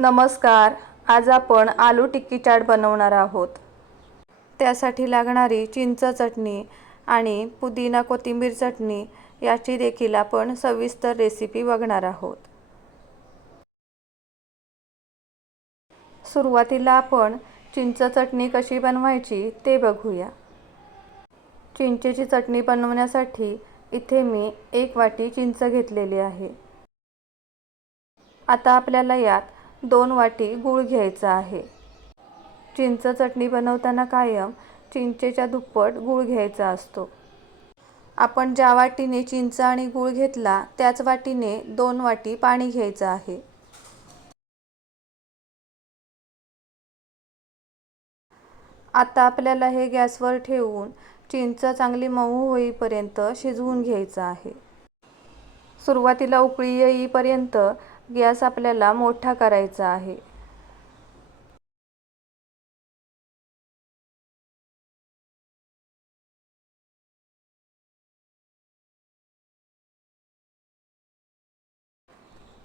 नमस्कार. आज आपण आलू टिक्की चाट बनवणार आहोत. त्यासाठी लागणारी चिंच चटणी आणि पुदिना कोथिंबीर चटणी याची देखील आपण सविस्तर रेसिपी बघणार आहोत. सुरुवातीला आपण चिंच चटणी कशी बनवायची ते बघूया. चिंचेची चटणी बनवण्यासाठी इथे मी 1 वाटी चिंच घेतलेली आहे. आता आपल्याला यात 2 वाटी गूळ घ्यायचा आहे. चिंच चटणी बनवताना कायम चिंचेच्या दुप्पट गूळ घ्यायचा असतो. आपण ज्या वाटीने चिंच आणि गूळ घेतला त्याच वाटीने 2 वाटी पाणी घ्यायचं आहे. आता आपल्याला हे गॅसवर ठेवून चिंच चांगली मऊ होईपर्यंत शिजवून घ्यायचं आहे. सुरुवातीला उकळी येईपर्यंत गॅस आपल्याला मोठा करायचा आहे.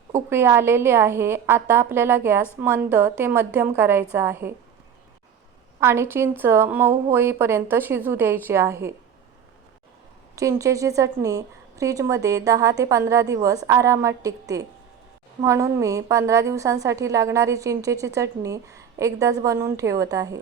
उकळी आलेली आहे. आता आपल्याला गॅस मंद ते मध्यम करायचा आहे आणि चिंच मऊ होईपर्यंत शिजू द्यायची आहे. चिंचेची चटणी फ्रीजमध्ये 10 ते 15 दिवस आरामात टिकते. म्हणून मी 15 दिवसांसाठी लागणारी चिंचेची चटणी एकदाच बनवून ठेवत आहे.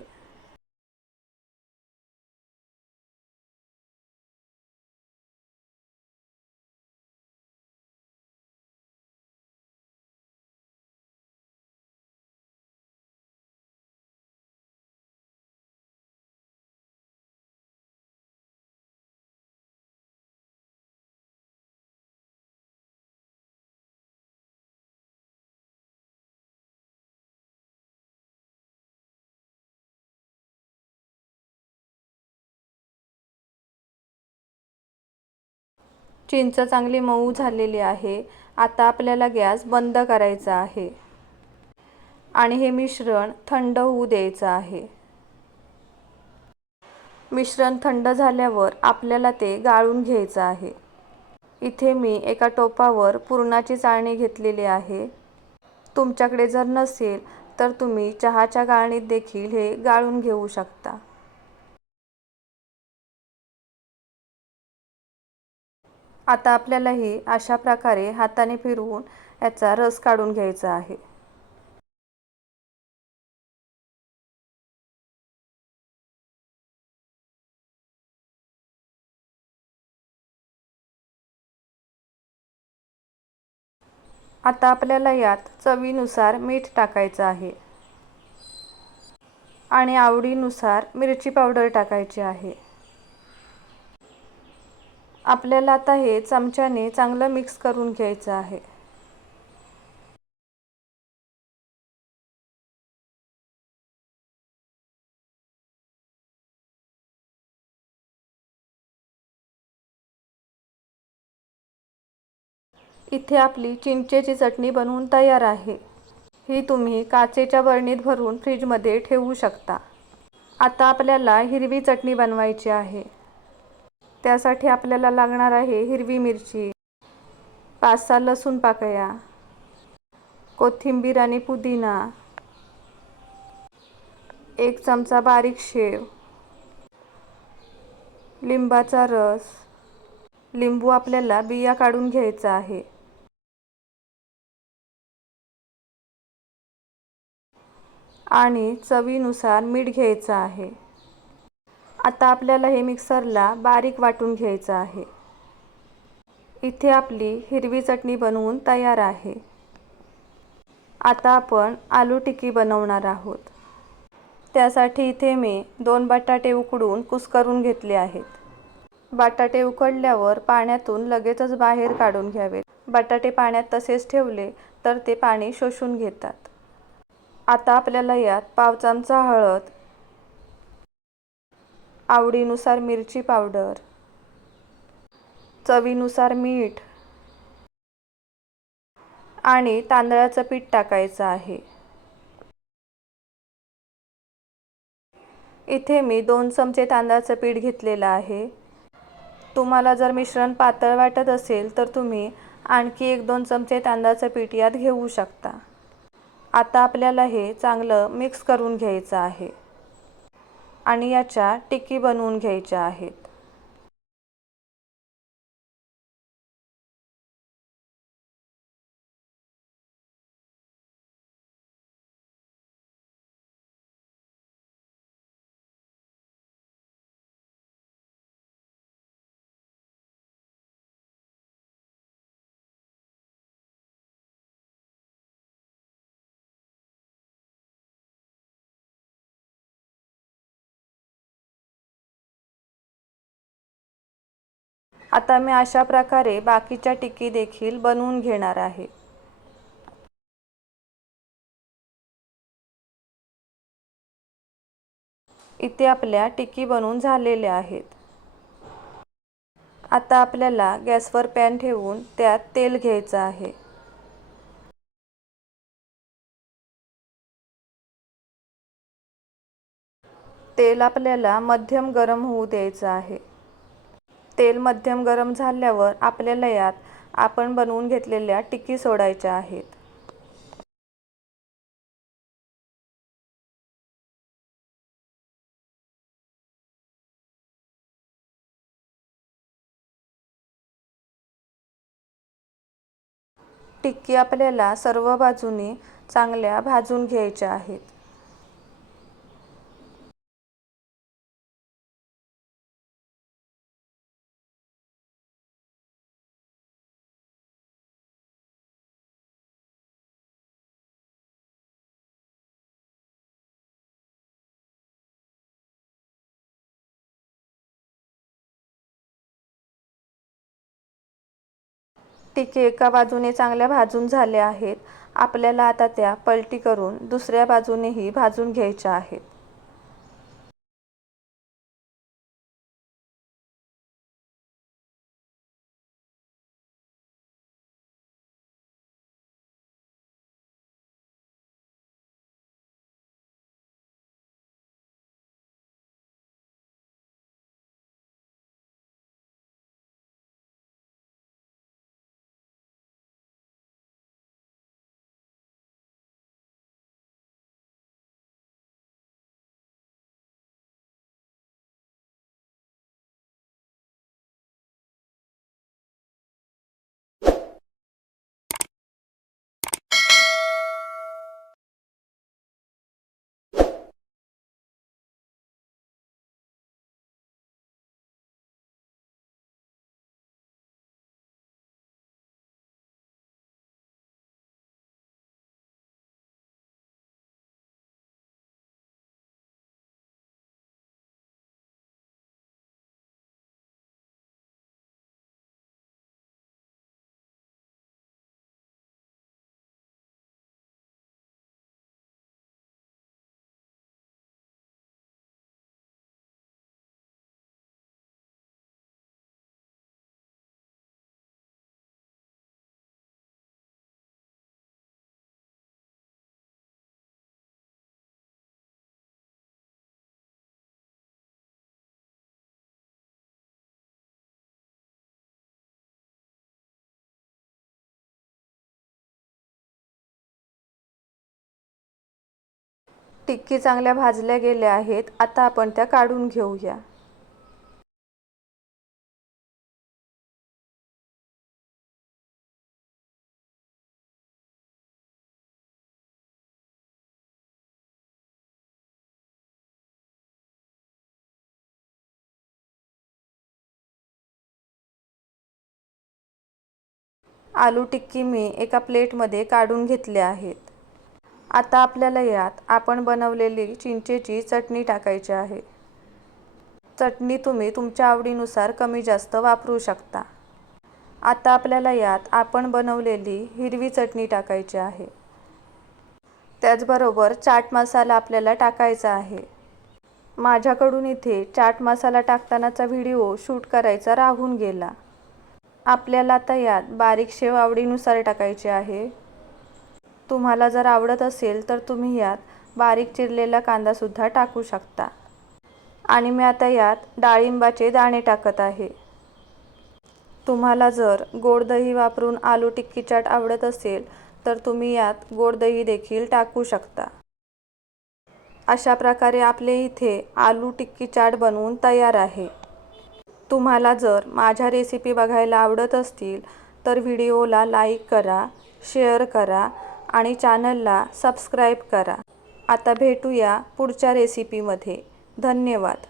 चिंच चांगली मऊ झालेली आहे. आता आपल्याला गॅस बंद करायचा आहे आणि हे मिश्रण थंड होऊ द्यायचं आहे. मिश्रण थंड झाल्यावर आपल्याला ते गाळून घ्यायचं आहे. इथे मी एका टोपावर पुरणाची चाळणी घेतलेली आहे. तुमच्याकडे जर नसेल तर तुम्ही चहाच्या गाळणीत देखील हे गाळून घेऊ शकता. आता आपल्याला ही अशा प्रकारे हाताने फिरवून याचा रस काढून घ्यायचा आहे. आता आपल्याला यात चवीनुसार मीठ टाकायचं आहे आणि आवडीनुसार मिरची पावडर टाकायची आहे. आपल्याला आता हे चमच्याने चांगलं मिक्स करून घ्यायचं आहे. इथे आपली चिंचेची चटणी बनवून तयार आहे. ही तुम्ही काचेच्या बरणीत भरून फ्रीजमध्ये ठेवू शकता. आता आपल्याला हिरवी चटणी बनवायची आहे. त्यासाठी आपल्याला लागणार आहे हिरवी मिरची, 5-6 लसूण पाकळ्या, कोथिंबीर आणि पुदिना, 1 चमचा बारीक शेव, लिंबाचा रस, लिंबू आपल्याला बिया काढून घ्यायचा आहे आणि चवीनुसार मीठ घ्यायचं आहे. आता आपल्याला हे मिक्सरला बारीक वाटून घ्यायचं आहे. इथे आपली हिरवी चटणी बनवून तयार आहे. आता आपण आलू टिक्की बनवणार आहोत. त्यासाठी इथे मी 2 बटाटे उकडून कुस्करून घेतले आहेत. बटाटे उकडल्यावर पाण्यातून लगेचच बाहेर काढून घ्यावेत. बटाटे पाण्यात तसेच ठेवले तर ते पाणी शोषून घेतात. आता आपल्याला यात पाव चमचा हळद, आवडीनुसार मिरची पावडर, चवीनुसार मीठ आणि तांदळाचं पीठ टाकायचं आहे. इथे मी 2 चमचे तांदळाचं पीठ घेतलेलं आहे. तुम्हाला जर मिश्रण पातळ वाटत असेल तर तुम्ही आणखी 1-2 चमचे तांदळाचं पीठ यात घेऊ शकता. आता आपल्याला हे चांगलं मिक्स करून घ्यायचं आहे आणि याच्या टिक्की बनवून घ्यायच्या आहेत. आता मी अशा प्रकारे बाकीच्या टिक्की देखील बनवून घेणार आहे. इथे आपल्या टिक्की बनवून झालेल्या आहेत. आता आपल्याला गॅसवर पॅन ठेवून त्यात तेल घ्यायचं आहे. तेल आपल्याला मध्यम गरम होऊ द्यायचं आहे. तेल मध्यम गरम झाल्यावर आपल्याला यात आपण बनवून घेतलेल्या टिक्की सोडायच्या आहेत. टिक्की आपल्याला सर्व बाजूनी चांगल्या भाजून घ्यायच्या आहेत. टिक्की एका बाजूने चांगल्या भाजून झाल्या आहेत. आपल्याला आता त्या पलटी करून दुसऱ्या बाजूनेही भाजून घ्यायच्या आहेत. टिक्की चांगल्या भाजल्या गेल्या आहेत. आता आपण त्या काढून घेऊया. आलू टिक्की मी एका प्लेटमध्ये काढून घेतले आहेत. आता आपल्याला यात आपण बनवलेली चिंचेची चटणी टाकायची आहे. चटणी तुम्ही तुमच्या आवडीनुसार कमी जास्त वापरू शकता. आता आपल्याला यात आपण बनवलेली हिरवी चटणी टाकायची आहे. त्याचबरोबर चाट मसाला आपल्याला टाकायचा आहे. माझ्याकडून इथे चाट मसाला टाकतानाचा व्हिडिओ शूट करायचा राहून गेला. आपल्याला आता यात बारीक शेव आवडीनुसार टाकायची आहे. तुम्हाला जर आवडत असेल तर तुम्ही यात बारीक चिरलेला कांदासुद्धा टाकू शकता. आणि मी आता यात डाळिंबाचे दाणे टाकत आहे. तुम्हाला जर गोड दही वापरून आलू टिक्की चाट आवडत असेल तर तुम्ही यात गोड दही देखील टाकू शकता। अशा प्रकारे आपले इथे आलू टिक्की चाट बनवून तयार आहे। तुम्हाला जर माझ्या रेसिपी बघायला आवडत असतील तर व्हिडिओला लाईक करा, शेअर करा आणि चॅनलला सबस्क्राईब करा। आता भेटूया पुढच्या रेसिपीमध्ये। धन्यवाद।